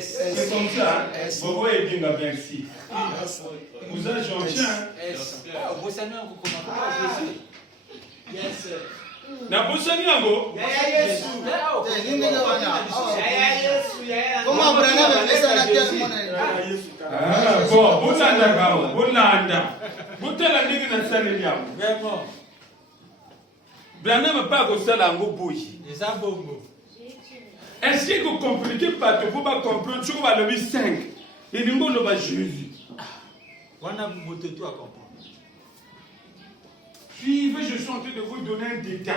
C'est comme ça. Bobo et Dinga, merci. Vous êtes gentil, hein? Na bosani yango. Bon, Bonanda. Botela ndenge na saleli yango. Vraiment. Branham pas kosala yango boyi. Eza bongo. Est-ce que vous comprenez pas que vous pas comprendre tu vas le 5 et nous on va Jésus. On a monté tout à comprendre. Puis je suis en train de vous donner un détail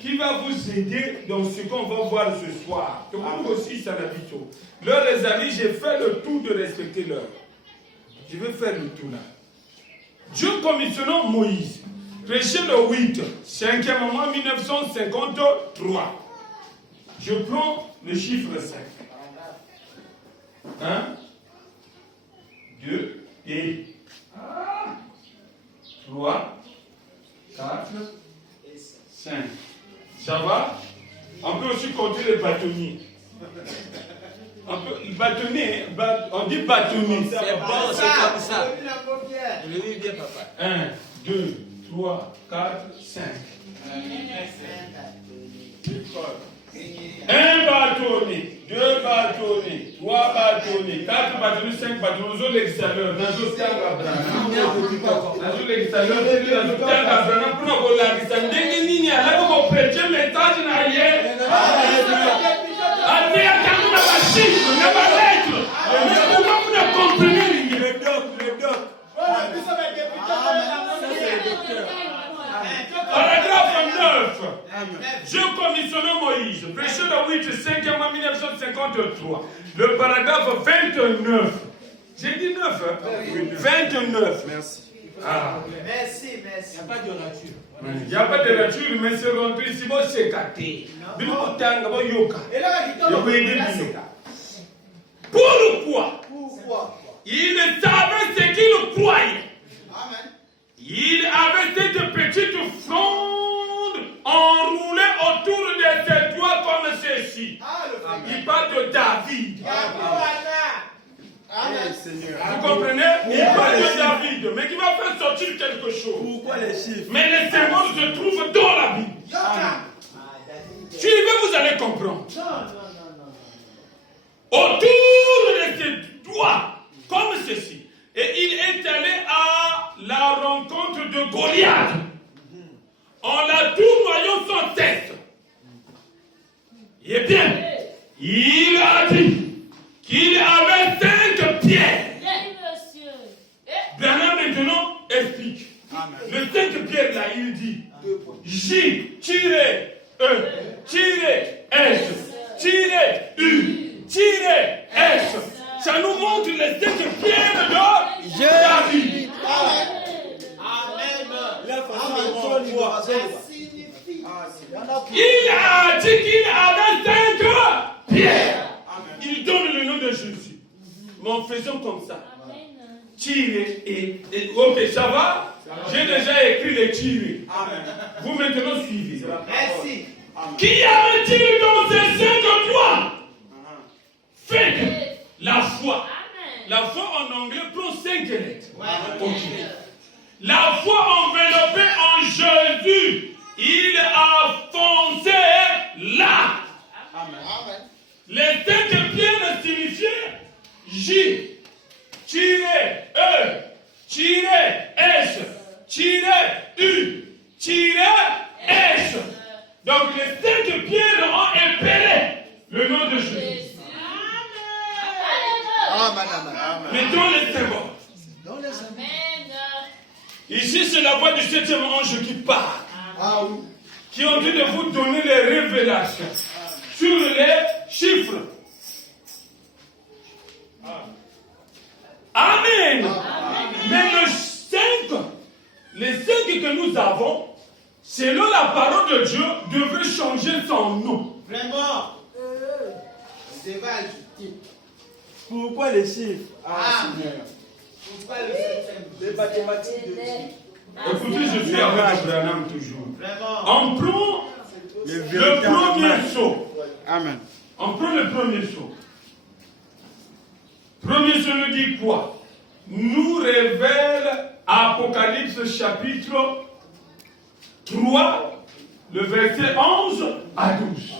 qui va vous aider dans ce qu'on va voir ce soir. Donc vous aussi ça va vite. Là les amis, j'ai fait le tour de respecter l'heure. Je vais faire le tour là. Dieu commissionnant Moïse. Prêcher le 8, 5e mois 1953. Je prends le chiffre 5. 1, 2 et 3, 4, 5. Ça va? On peut aussi compter les bâtonniers. Bâtonnier, on dit bâtonnier. C'est bon, c'est comme ça. Je le dis bien, papa. 1, 2, 3, 4, 5. Un bâtonnier, 2 bâtonniers, 3 bâtonniers, 4 bâtonniers, 5 bâtonniers, nous avons l'extérieur, nous avons l'extérieur, nous avons l'extérieur, pour nous la distance. Dès qu'il y a là, vous prêtez message na hier. Allez, attendez ma chiffre, na ma lettre. Comment vous ne comprenez le doc. Paragraphe 9. Je commissionne Moïse, prêcher le 8, 5e mois 1953. Le paragraphe 29. J'ai dit 9, hein? 29. Merci. Ah. Merci. Il n'y a pas de nature. Il n'y a pas de nature, mais c'est rentré ici, c'est gâté. Pourquoi? Il savait ce qu'il croyait. Il avait cette petite fronde enroulée autour de ses doigts comme ceci. Il parle de David. Vous comprenez? Il parle de David, mais qui va faire sortir quelque chose. Pourquoi les chiffres? Mais les symboles se trouvent dans la Bible. Suivez, vous allez comprendre. Autour de ses doigts, comme ceci. Et il est allé à la rencontre de Goliath. En la tournoyant sans tête. Et bien, il a dit qu'il avait 5 pierres. Branham maintenant explique. Le 5 pierres là, il dit J, E, S, U, S. Ça nous montre les 5 pierres de David. Il a dit qu'il avait 5 pierres. Il donne le nom de Jésus. Mais en faisant comme ça. Tirer et ok, ça va? J'ai déjà écrit les tirer. Vous maintenant suivez. Merci. Qui avait-il dans ces 5 doigts? Faites la foi. La foi en anglais prend 5 lettres. Okay. La foi enveloppée en Jésus. Il a foncé là. Amen. Les 5 pierres signifiaient J, E, S, U, S. Donc les 5 pierres ont épellé le nom de Jésus. Mais dans les symboles. Ici, c'est la voix du 7e ange qui parle. Qui est en train de vous donner les révélations sur les chiffres. Amen. Mais les 5 que nous avons, selon la parole de Dieu, devrait changer son nom. Vraiment. C'est vrai. Pourquoi les chiffres? Seigneur. Pourquoi les mathématiques de Dieu? Écoutez, je suis avec Abraham toujours. On prend le premier saut. Amen. On prend le premier saut. Premier son nous dit quoi? Nous révèle Apocalypse chapitre 3, le verset 11 à 12.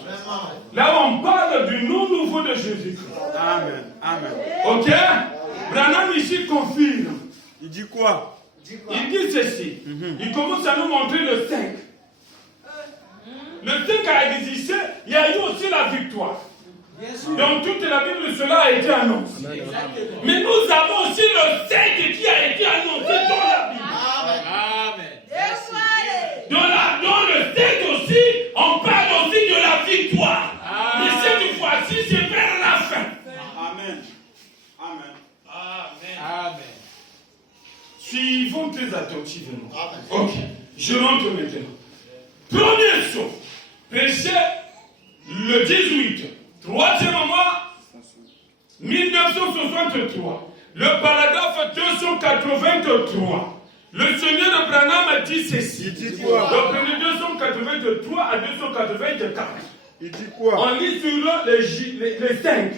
Là où on parle du nom nouveau de Jésus-Christ. Amen. Amen. Ok? Branham ici confirme. Il dit quoi? Il dit ceci. Il commence à nous montrer le 5. Le 5 a existé, il y a eu aussi la victoire. Dans toute la Bible, cela a été annoncé. Mais nous avons aussi le 5 qui a été annoncé dans la Bible. Amen. Dans le 5 aussi, on parle aussi de la victoire. Mais cette fois-ci, c'est vers la fin. Amen. Amen. Amen. Amen. Suivons très attentivement. Ok, je rentre maintenant. Premier saut, péché le 18, troisième mois, 1963. Le paragraphe 283. Le Seigneur Branham dit ceci. Il dit quoi? Donc, prenez 283 à 284. Il dit quoi? On lit sur les 5.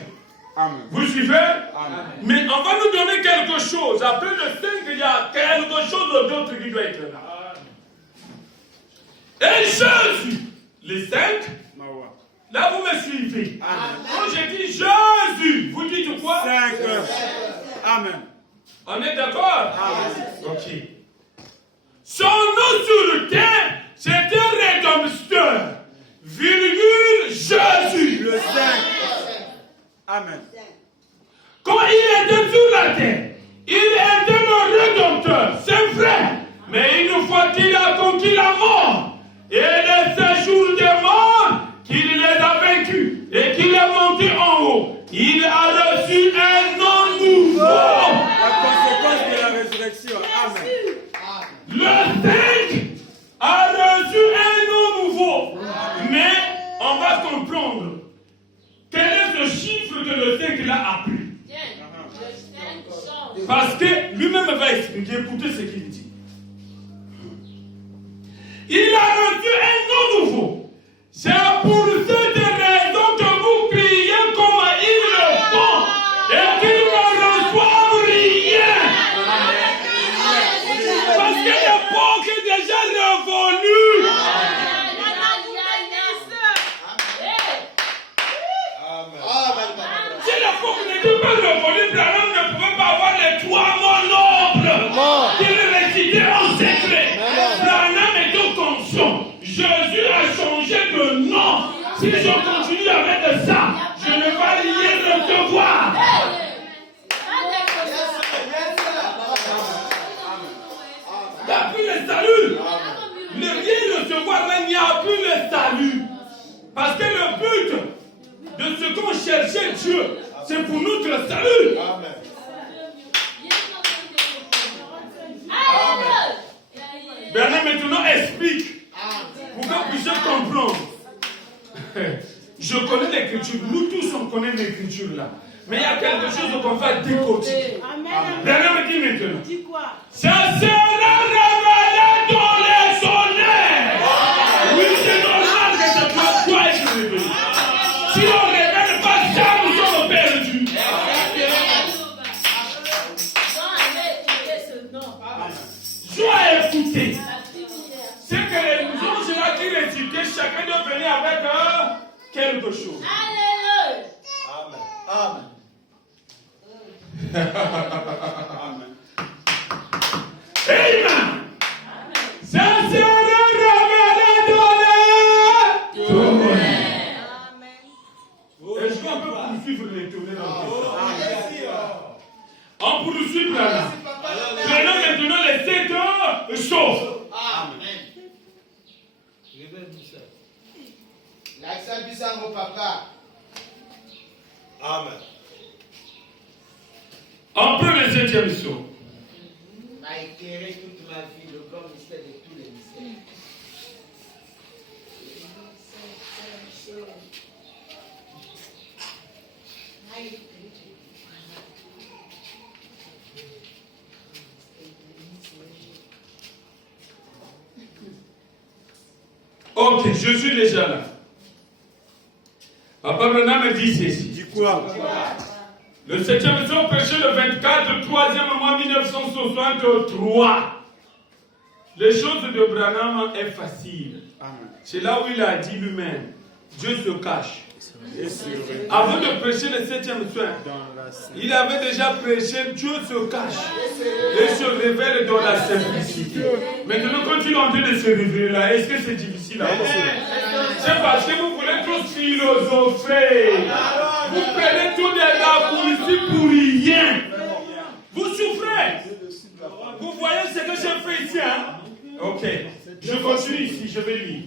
Amen. Vous suivez? Amen. Mais on va nous donner quelque chose. Après le 5, il y a quelque chose d'autre qui doit être là. Et Jésus, les 5, là vous me suivez. Amen. Quand j'ai dit Jésus, vous dites quoi? 5. Amen. On est d'accord? Amen. Ok. Son nom sur terre, c'était Rédempteur, virgule Jésus. Le 5. Amen. Quand il était sur la terre, il était le Rédempteur, c'est vrai. Mais une fois qu'il a conquis la mort et le séjour des morts, qu'il les a vaincus et qu'il est monté en haut, il a reçu un nom nouveau. La conséquence de la résurrection. Amen. Le 5 a reçu un nom nouveau. Mais on va comprendre quel est ce chiffre que le 5 là a pris. Parce que lui-même va expliquer, écoutez ce qu'il dit. Il a reçu un nom nouveau. C'est pour cette raison que vous priez comme il le font et qu'il ne reçoivent rien. Parce que l'époque est déjà révolue. Si l'époque n'était pas révolue, Branham ne pouvait pas avoir les 3 mots nobles qu'il récitait en secret. Branham était conscient. Jésus a changé de nom. Si je continue avec ça, je ne vais rien recevoir. Il n'y a plus le salut. Ne rien recevoir, mais il n'y a plus le salut. Parce que le but de ce qu'on cherchait Dieu, c'est pour notre salut. Amen. Bernard maintenant explique pour que vous puissiez comprendre. Je connais l'écriture, nous tous on connaît l'écriture là. Mais il y a quelque chose qu'on va décortiquer. Bernard me dit maintenant. Dis quoi? Ça sera révélé dans les tonnerres. Oui, c'est normal que ça doit être révélé. Si on ne révèle pas ça, nous sommes perdus. Sois écouté. C'est que les anges là qui récitaient, chacun doit venir avec quelque chose. Amen. Amen. Amen. Ça sera révélé dans les tonnerres. Et je vais un peu poursuivre les tonnerres. On poursuit là. Prenons maintenant les 7 choses. Amen. L'accent du sang au papa. Amen. On prend le 7e saut. M'a éclairé toute ma vie, le grand mystère de tous les mystères. Ok, je suis déjà là. Papa Branham me dit ceci. Dis quoi? Le 7e jour prêché le 24, 3e mois 1963. Les choses de Branham est facile. C'est là où il a dit lui-même, Dieu se cache. Avant de prêcher le 7e soir, il avait déjà prêché, Dieu se cache et se révèle dans la simplicité. Maintenant, quand il est en train de se révéler là, est-ce que c'est difficile à voir? C'est parce que vous voulez tous philosopher. Vous prenez tous les raccourcis pour rien. Vous souffrez. Vous voyez ce que j'ai fait ici, hein? Ok. Je continue ici, je vais lire.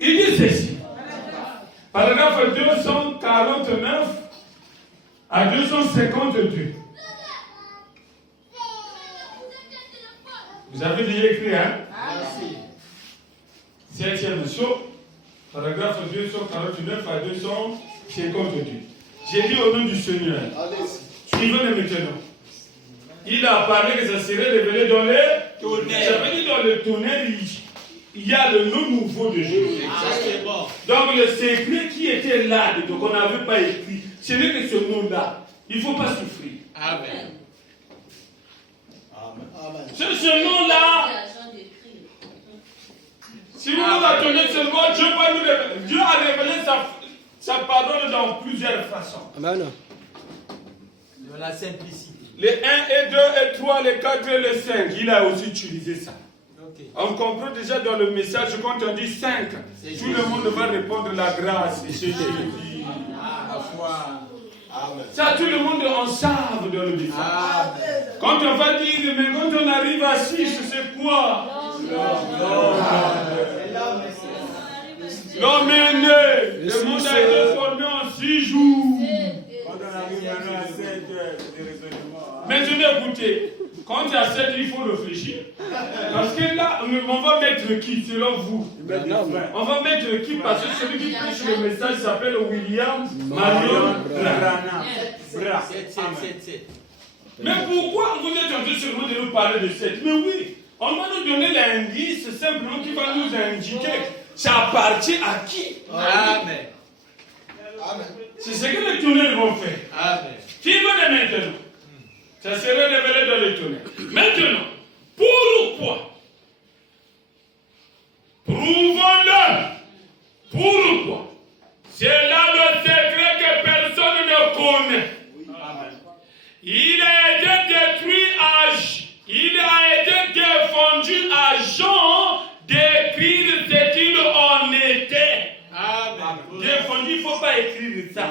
Il dit ceci. Paragraphe 249 à 252. Vous avez déjà écrit, hein? Septième saut, paragraphe 249 à 252. J'ai dit au nom du Seigneur. Suivez-le maintenant. Il a parlé que ça serait révélé dans les tonnerres. Ça veut dire dans le tonnerre, il y a le nom nouveau de Jésus. Donc le secret qui était là, donc on n'avait pas écrit, ce n'est que ce nom-là. Il ne faut pas souffrir. Amen. C'est ce nom-là. Si vous vous attendez seulement, Dieu a révélé sa parole dans plusieurs façons. Amen. De la simplicité. Les 1 et 2 et 3, les 4 et les 5, il a aussi utilisé ça. Okay. On comprend déjà dans le message, quand on dit 5, tout le monde va répondre la grâce. C'est Jésus. La foi. Amen. Ça, tout le monde en savent dans le message. Quand on va dire, mais quand on arrive à 6, c'est quoi? L'homme est né. Le monde a été formé en 6 jours. Quand on arrive maintenant à 7 heures, c'est des raisonnements. Maintenant, écoutez, quand il y a 7, il faut réfléchir. Parce que là, on va mettre qui, selon vous? On va mettre qui? Parce que celui qui prêche le message s'appelle William Marion Branham. 7. Mais pourquoi vous êtes en train seulement de nous parler de 7? Mais oui, on va nous donner l'indice simplement qui va nous indiquer ça appartient à qui? Amen. C'est ce que les tonnerres vont faire. Amen. Qui va le maintenant? Ça serait révélé dans les tonnerres. Maintenant, pourquoi? Prouvons-le. Pourquoi? C'est là le secret que personne ne connaît. Il a été détruit il a été défendu à Jean d'écrire ce qu'il en était. Amen. Défendu, il ne faut pas écrire ça.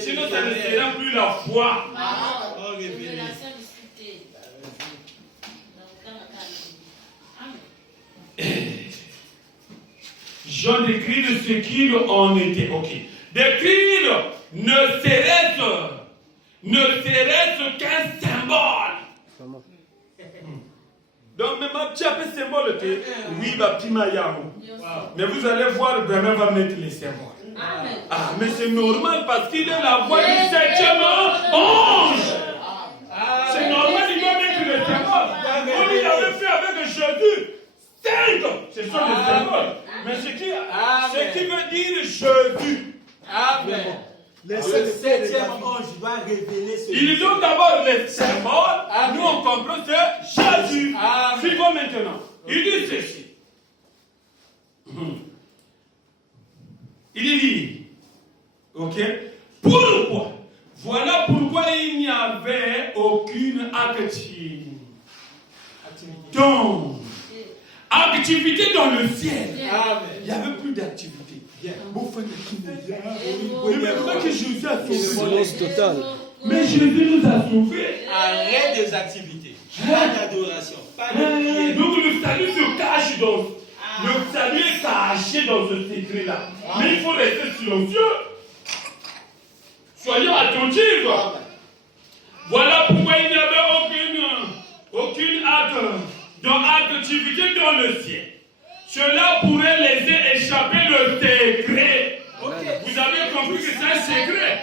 Sinon, ça ne sera plus la foi. Jean décrit ce qu'il en était. Ok. Décrire ne serait-ce qu'un symbole. Donc, même un petit peu symbole, oui, mais vous allez voir, Branham va mettre les symboles. Amen. Ah, mais c'est normal parce qu'il est la voix du 7e ange. C'est normal, il doit mettre les symboles. On y avait fait avec Jésus. 5, ce sont des symboles. Mais ce qui veut dire Jésus. Amen. Le 7e ange doit révéler ce Il donne d'abord les symboles. Nous on comprend c'est Jésus. Suivons maintenant. Il dit ceci. Il dit, ok, pourquoi? Voilà pourquoi il n'y avait aucune activité. Donc, activité dans le ciel. Il n'y avait plus d'activité. Mais pourquoi que Jésus a sauvé? Mais Jésus nous a sauvés. Arrête des activités. Pas d'adoration. Pas de prière. Donc le salut se cache dans. Le salut est caché dans ce secret-là. Mais il faut rester silencieux. Soyons attentifs. Voilà pourquoi il n'y avait aucune activité dans le ciel. Cela pourrait laisser échapper le secret. Vous avez compris que c'est un secret?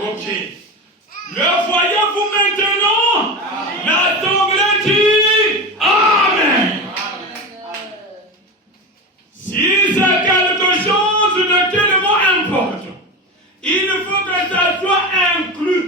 Ok. Le voyez-vous maintenant? L'assemblée dit Amen. Si c'est quelque chose de tellement important, il faut que ça soit inclus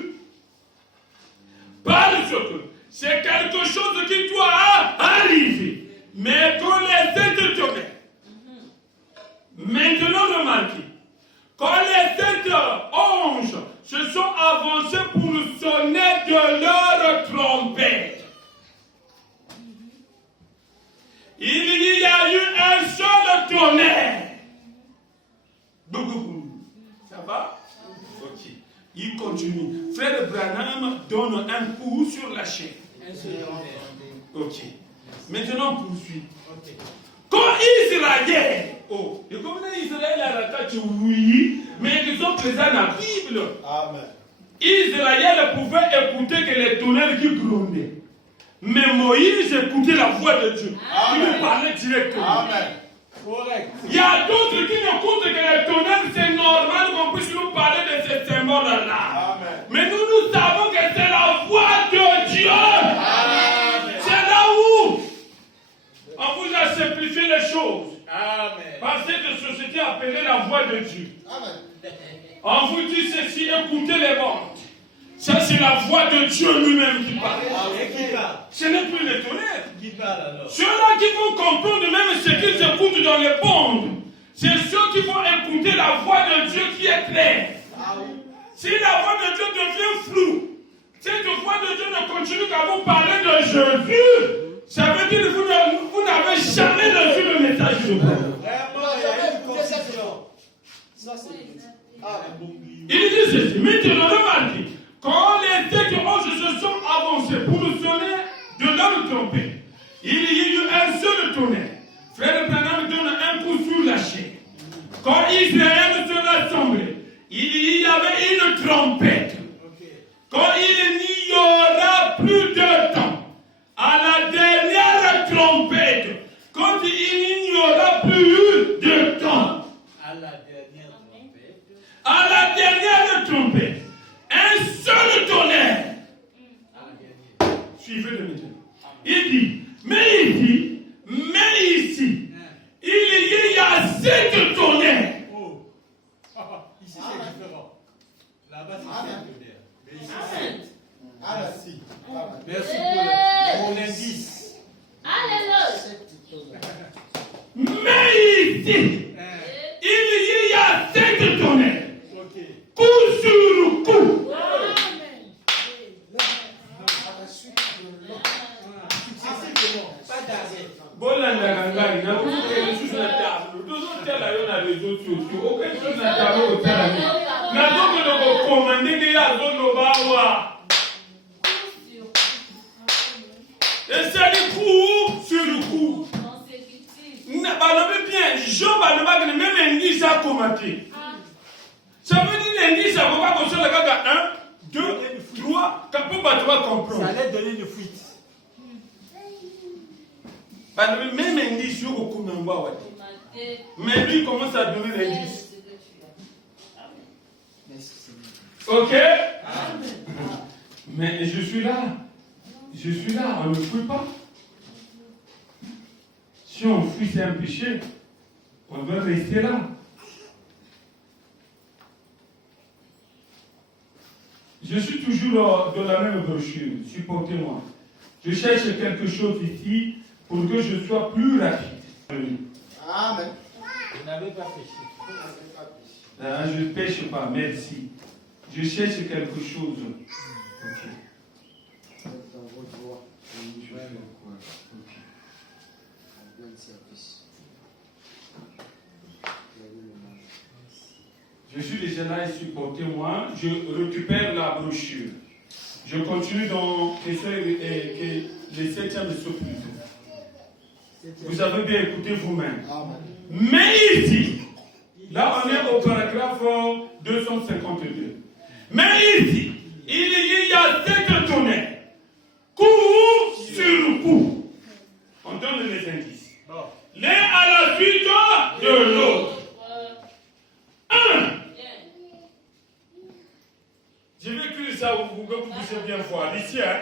Ça va? Ok. Il continue. Frère Branham donne un coup sur la chaîne. Ok. Maintenant, on poursuit. Quand Israël, et comme Israël a la tâche, oui, mais ils sont présents dans la Bible. Amen. Israël pouvait écouter que les tonnerres qui grondaient. Mais Moïse écoutait la voix de Dieu. Il lui parlait directement. Amen. Correct. Il y a d'autres qui n'écoutent que les tonnerres, c'est normal qu'on puisse nous parler de ces symboles-là. Mais nous savons que c'est la voix de Dieu. Amen. C'est là où on vous a simplifié les choses. Amen. Parce que société appelée la voix de Dieu. Amen. On vous dit ceci, écoutez les bandes. Ça, c'est la voix de Dieu lui-même qui parle. Et qui parle? Ce n'est plus les tonnerres. Qui parle alors? Ceux-là qui vont comprendre même ce qu'ils écoutent dans les bandes, c'est ceux qui vont écouter la voix de Dieu qui est claire. Si la voix de Dieu devient floue, cette voix de Dieu ne continue qu'à vous parler de Jésus, ça veut dire que vous n'avez jamais reçu le message de Dieu. Il dit ceci, maintenant remarquez, quand les têtes anges se sont avancés pour nous sonner de leur trompette, il y a eu un seul tonnerre. Frère Branham donne un coup sur la chaîne. Quand Israël se rassemblait, il y avait une trompette. Quand il n'y aura plus de temps, à la dernière trompette, quand il n'y aura plus de temps, à la dernière trompette, un seul tonnerre. Suivez-le maintenant. Il dit, mais ici, il y a 7 tonnerres. Ici c'est différent. Là-bas c'est 7 tonnerres. Mais ici c'est 7. Merci pour l'indice. Mais ici, il y a 7 tonnerres. Ok. Coup sur coup. Pas d'arrêt. Bolanda na vous sur la table. Deux autres là on a réseaux sociaux. Aucun chose n'a table au table. Na donc de commander que ya zone bawa. Et c'est du coup sur le coup. Na balobe bien, Job a pas même indice à commenter. Ça veut dire l'indice à pas comme ça le gars 1 2 3 pour pas toi comprendre. Ça allait donner une fuite. Même indice sur le coup mais lui commence à donner l'indice. Ok? Mais je suis là, on ne fuit pas. Si on fuit, c'est un péché. On doit rester là. Je suis toujours dans la même brochure. Supportez-moi. Je cherche quelque chose ici pour que je sois plus rapide. Amen. Vous n'avez pas péché. Je ne pêche pas, merci. Je cherche quelque chose. Ok. Dans votre voix. Je suis déjà là et supportez-moi. Je récupère la brochure. Je continue dans les 7e sous-plus. Vous avez bien écouté vous-même. Mais ici, là on est au paragraphe 252. Mais ici, il y a 7 tonnerres. Coup sur coup. On donne les indices. L'un à la suite de l'autre. 1. Je vais écrire ça pour que vous puissiez bien voir. Ici, hein?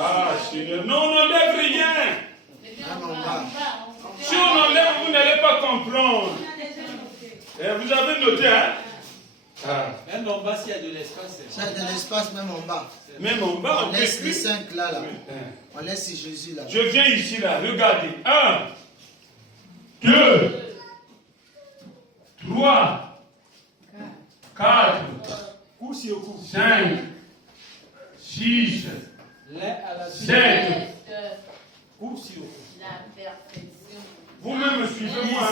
Ah, Seigneur. Non, on n'enlève rien. Si on enlève, vous n'allez pas comprendre. Vous avez noté, hein? Même en bas, s'il y a de l'espace. Il y a de l'espace même en bas. Même en bas, On laisse les 5 là. On laisse Jésus là. Je viens ici, là. Regardez. 1, 2, 3, 4, 5, 6, 7. Vous-même suivez-moi. Hein?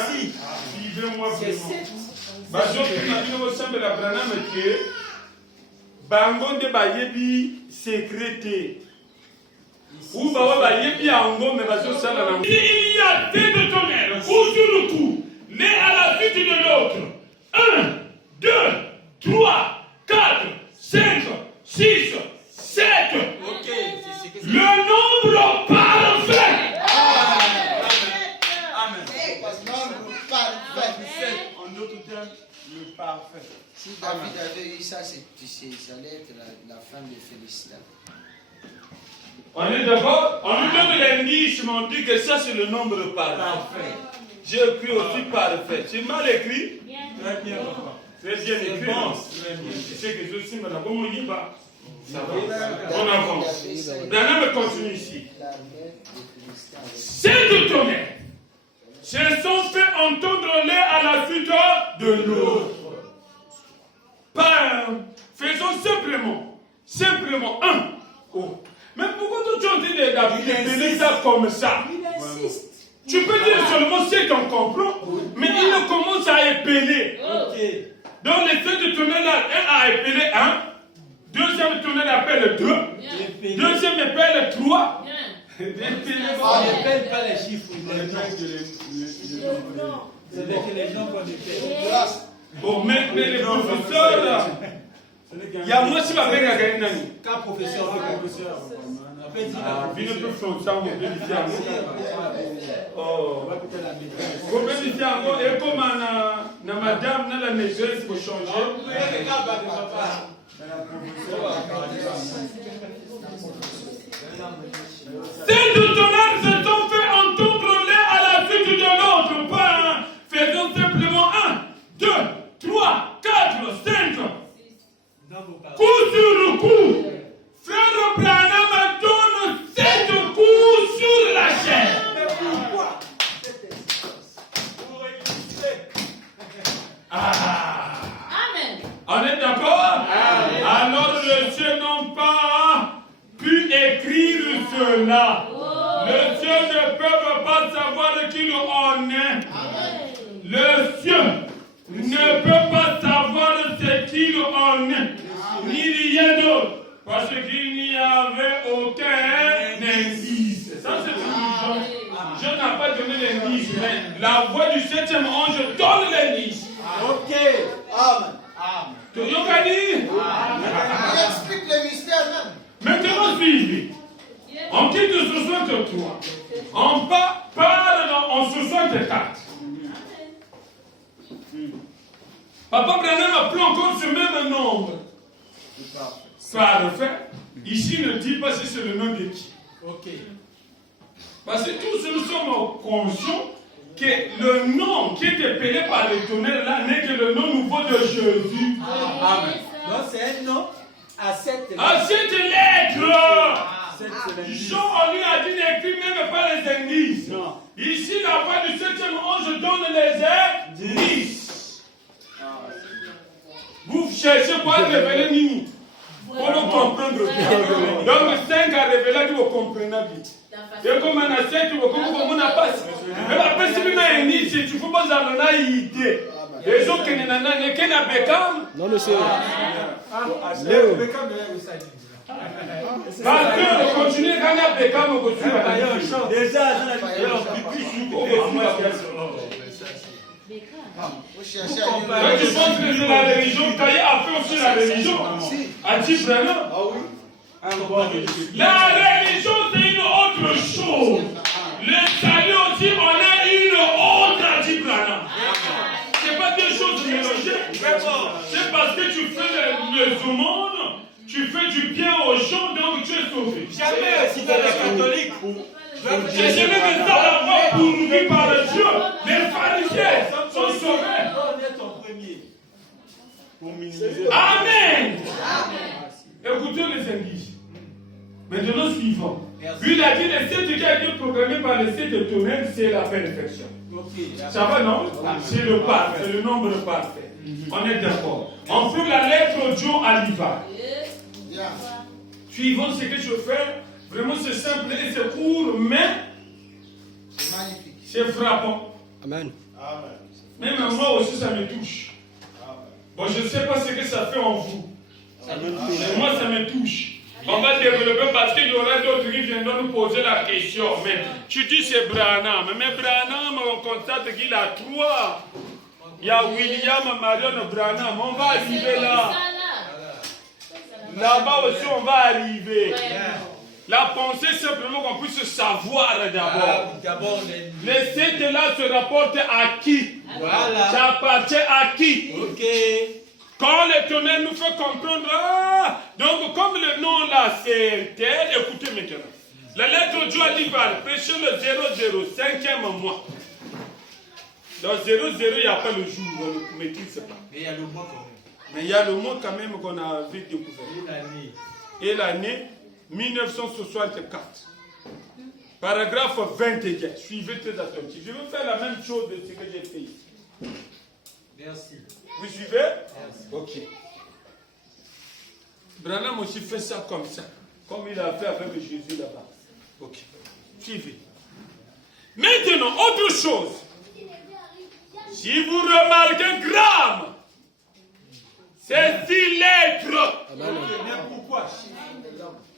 Suivez-moi vraiment. bango nde bayebi secrété ou bawa bayebi yango mais bazosala na. Il y a deux de tonnerre ou sur le coup, l'un à la suite de l'autre. 1, 2, 3, 4, 5, 6, 7. Le nombre parfait. Amen. Nombre parfait. En d'autres termes, le parfait. Si David avait eu ça, ça allait être la femme de Philistin. On est d'accord? On nous donne l'indice, mais on dit que ça c'est le nombre parfait. J'ai écrit aussi parfait. C'est mal écrit? Très bien. Très bien écrit. Bon. Tu sais que je suis maintenant. Comment on dit pas? Ça va. On avance. Branham continue ici. Ces deux tonnerres se sont fait entendre l'un à la suite de l'autre. Faisons simplement un. Oh. Mais pourquoi tu es en train d'appeler ça comme ça? Il insiste. Tu peux dire seulement ce qu'on comprend, mais il commence à épeler. Donc les deux de tonnerre là, un a épelé un, deuxième tonnerre appelle deux, deuxième appelle trois. On n'appelle pas les chiffres, les noms. C'est avec les noms qu'on appelle. Bon, mais les professeurs là, il y a moi qui m'appelle à gagner. Quand professeur, Vino peut faire ça, on peut dire ça. Oh, on peut dire ça. Et comme na madame, na la maîtresse pour changer. Ces deux tonnerres se sont fait entendre l'un à la suite de l'autre. Pas un. Faisons simplement 1, 2, 3, 4, 5. Coup sur coup. Frère Branham donne 7 coups sur la chair. Amen. On est d'accord? Alors les cieux n'ont pas pu écrire cela. Les cieux ne peuvent pas savoir qui on est. Les cieux ne peuvent pas savoir ce qu'il en est, ni rien d'autre. Parce qu'il n'y avait aucun indice. Ça, c'est une je n'ai pas donné l'indice, mais la voix du 7e ange donne l'indice. Ok. Amen. Tu as dit? Il explique le mystère même. Maintenant, suivez. On quitte le 63. On part en 64. Papa Branham a pris encore ce même nombre. Parfait. Ici, ne dit pas si c'est le nom de qui. Ok. Parce que tous nous sommes conscients que le nom qui est appelé par les tonnerres là n'est que le nom nouveau de Jésus. Amen. Donc c'est un nom à 7 lettres. À cette lettre, Sept Jean, on lui a dit d'écrire même pas les indices. Non. Ici, la voix du 7e ange donne les indices. Vous cherchez quoi révéler Nini pour nous comprendre. Donc 5 a révélé que vous comprenez bien. Et comme on a 7, vous n'a pas. Mais après, si vous avez un indice, tu faut pas avoir une idée. Les autres qui n'ont Beckham. Non, monsieur. Léo. Beckham de ça. Parce que continuer quand il y a Beckham au dessus. Déjà, Vous cherchez Quand tu penses que c'est la religion, Taïe a fait aussi la religion. A dit Branham. La religion, c'est une autre chose. Le salut aussi, on a une autre, a dit Branham. Ce n'est pas deux choses mélangées. C'est parce que tu fais le monde, tu fais du bien aux gens, donc tu es sauvé. jamais si t'es catholique. J'ai jamais vu ça là-bas pourvu par le Dieu. Les pharisiens sont sauvés. Amen. Écoutez les indices. Maintenant, suivant. Puis il a dit les 7 qui a été programmé par les 7 de tonnerre, c'est la perfection. Ça va, non? C'est le parfait, c'est le nombre parfait. On est d'accord. On fait la lettre Joe à l'Iva. Suivant ce que je fais, vraiment c'est simple et c'est court, mais magnifique. c'est frappant. Amen. Même moi aussi, ça me touche. Bon, je ne sais pas ce que ça fait en vous. Mais moi, ça me touche. On va développer parce qu'il y aura d'autres qui viendront nous poser la question. Mais tu dis c'est Branham. Mais Branham, on constate qu'il a 3. Il y a William Marion Branham. On va arriver là. Là-bas aussi, on va arriver. La pensée, simplement qu'on puisse savoir d'abord. Les sept-là se rapportent à qui? Voilà. Ça appartient à qui? Ok. Quand l'Éternel nous fait comprendre, donc comme le nom là c'est tel, écoutez maintenant. La lettre Dieu a dit, prêchez le 00, 5e mois. Dans 00, il n'y a pas le jour, on ne maîtrise pas. Mais il y a le mois quand même. Mais il y a le mois quand même qu'on a vite découvert. Et l'année 1964. Paragraphe 21. Suivez très attentif. Je vais faire la même chose de ce que j'ai fait ici. Merci. Vous suivez? Ok. Branham aussi fait ça comme ça. Comme il a fait avec Jésus là-bas. Ok. Suivez. Maintenant, autre chose. Si vous remarquez gramme, c'est 6 lettres.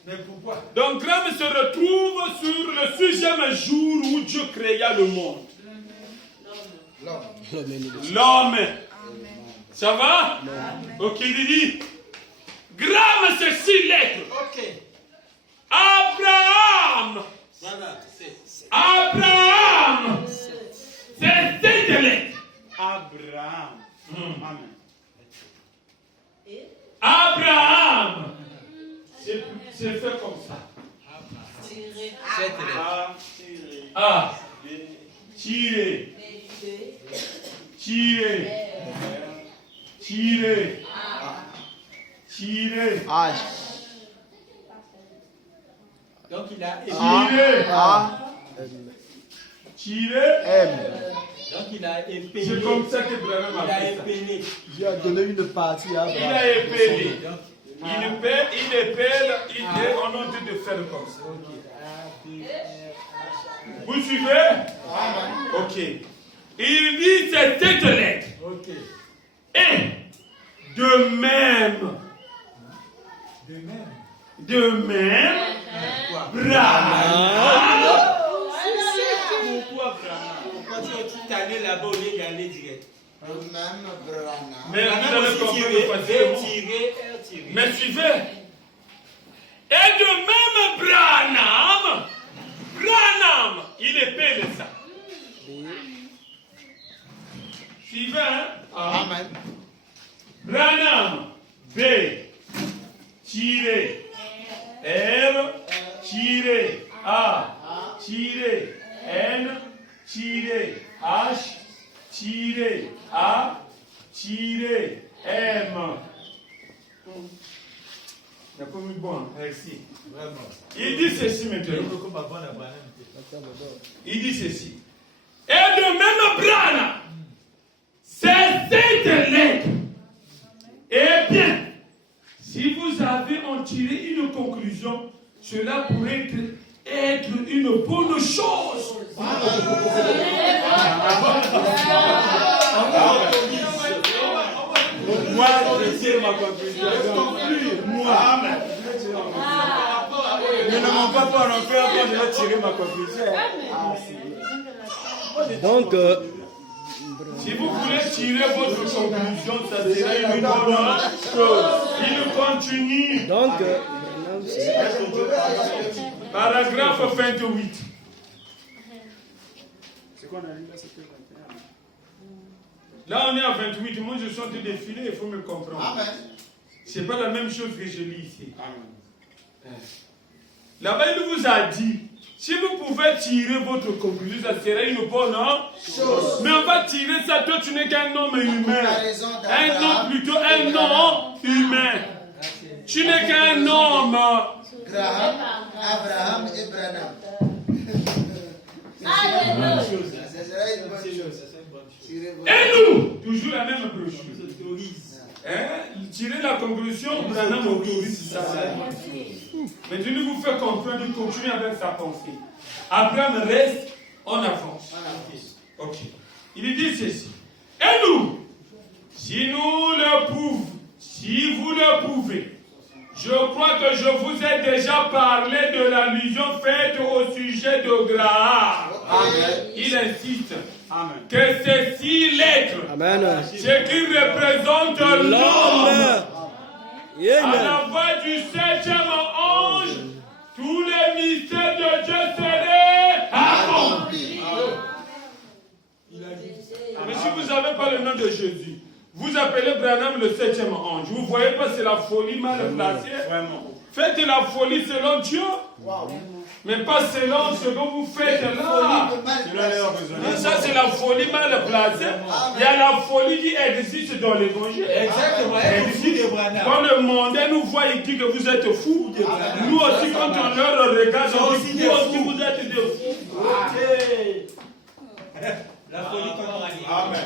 Mais pourquoi? Donc gramme se retrouve sur le 6e jour où Dieu créa le monde. L'homme. Ça va? Ok, il dit. Gramme, c'est 6 lettres. Ok. Abraham. Voilà, Abraham. C'est 7 lettres. Abraham. Amen. Abraham. C'est fait comme ça. A. Tiré. Tiré. Tiré. Tiré. Donc il a Tiré. Tiré. Donc il a épellé. C'est comme ça que Branham a Il a fait ça. épellé. Dieu a donné une partie à Il Abraham. a épellé. Il épelle, il est en train de faire comme ça. Vous suivez? Ok. Il dit c'est tête lettre. Ok. Et de même. De même. Branham. Pourquoi tu es allé là-bas au lieu d'aller direct? Mais vous allez comprendre facilement. Mais suivez. Et de même Branham. Branham. Il épelle ça. Suivez, hein? Amen. Branham. B. Tiré. R. Tiré. A. Tiré. N. Tiré. H. Tiré. A. Tiré. M. C'est pas mis bon, merci. Il dit ceci maintenant. Il dit ceci. Et de même Branham. C'est cette lettre. Eh bien, si vous avez en tiré une conclusion, cela pourrait être une bonne chose. Moi, je tire ma conclusion. Moi, ne m'en pas pour en faire, moi je vais tirer ma conclusion. Donc, Si vous voulez tirer votre conclusion, ça serait une bonne chose. Il continue. donc, Paragraphe 28. C'est quoi on a lu là, c'était 21. Là, on est à 28. Moi, je suis en train de défiler, il faut me comprendre. Amen. C'est pas la même chose que je lis ici. Amen. Là-bas, il vous a dit, si vous pouvez tirer votre conclusion, ça serait une bonne chose. Mais on va tirer ça, toi tu n'es qu'un homme humain. Un homme plutôt, un homme humain. Tu n'es qu'un homme. Graham, Abraham et Branham. Ça serait une bonne chose. Tirez votre- Et nous, toujours la même brochure. Tirer la conclusion, Branham autorise ça. Maintenant, vous fait comprendre, il continue avec sa pensée. Abraham reste, on avance. Ok. Il dit ceci. Et nous, si nous le Je crois que je vous ai déjà parlé de l'allusion faite au sujet de Graham. Amen. Il insiste Amen. que ces 6 lettres, Amen. ce qui représente l'homme, à Amen. la voix du 7e ange, tous les mystères de Dieu seraient accomplis. Mais si vous n'avez pas le nom de Jésus, vous appelez Branham le 7e ange. Vous ne voyez pas, c'est la folie mal placée. Vraiment. Faites la folie selon Dieu, mais pas selon ce que vous faites là. Mais ça, c'est la folie mal placée. Il y a la folie qui existe dans l'évangile. Exactement. Elle est fou de Branham. Quand le monde nous voit, il dit que vous êtes fous. Nous aussi, quand on leur regarde, on dit vous aussi, vous êtes des fous. La folie qu'on a dit. Amen.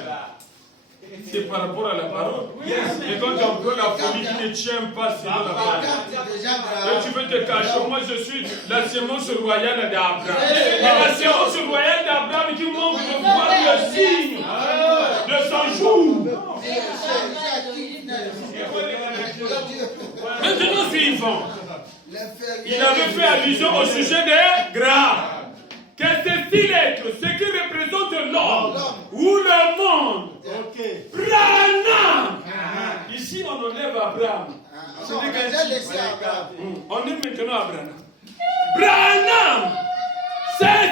C'est par rapport à la parole. Et quand on prend la folie qui ne tient pas selon la parole. Et tu veux te cacher, moi je suis la sémence royale d'Abraham. Et la sémence royale d'Abraham qui montre de voir le signe de son jour. Maintenant suivant. Il avait fait allusion au sujet des gras. Que ces 6 lettres, ce qui représente l'homme ou le monde. Branham. Ici, on enlève Abraham. On est maintenant à Branham. Branham, c'est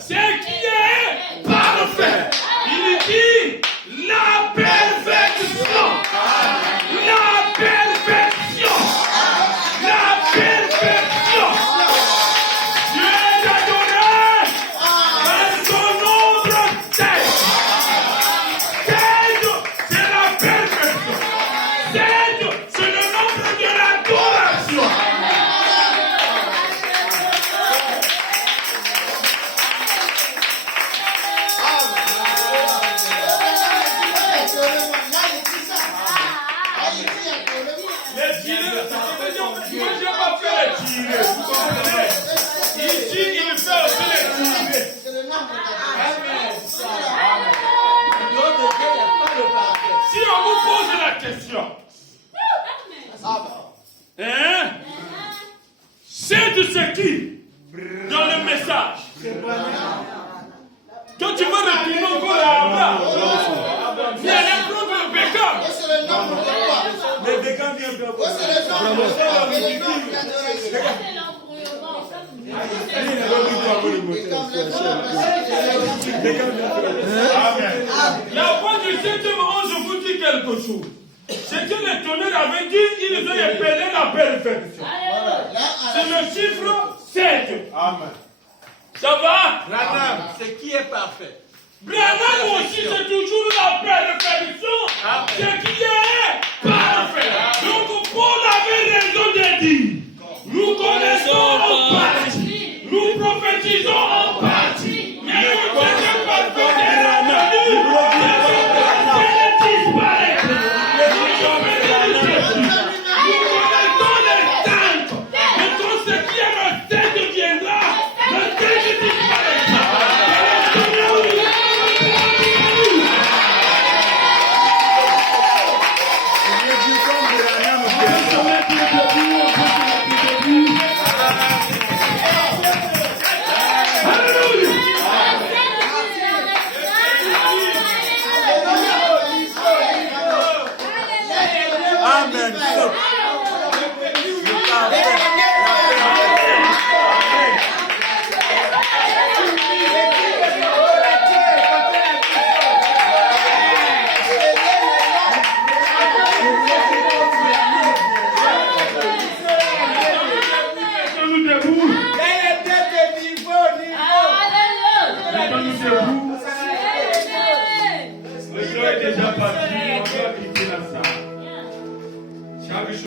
ce qui est parfait. Il dit la perfection. La perfection. La perfection. Dieu est adoré par son nombre 7. 7, c'est la perfection. 7, c'est le nombre de l'adoration. Les tirés, moi je n'ai pas fait les tirés, vous comprenez? Ici, il fait aussi les tirés. Si on vous pose la question, hein? C'est de ce qui dans le message. Quand tu vas retourner encore à Abraham, il y a les propres pécables. Les bécans viennent de La voix du 7e ange vous dit quelque chose. C'est que le tonnerre avait dit, ils ont appelé la perfection. C'est le chiffre 7. Amen. Ça va? Branham, c'est qui est parfait. Branham aussi, c'est toujours la perfection. Ce qui est parfait. Donc, Paul avait raison de dire, nous connaissons en partie, nous prophétisons en partie, mais nous sommes parfaits et rendus. Le jour est déjà parti, on doit quitter la salle.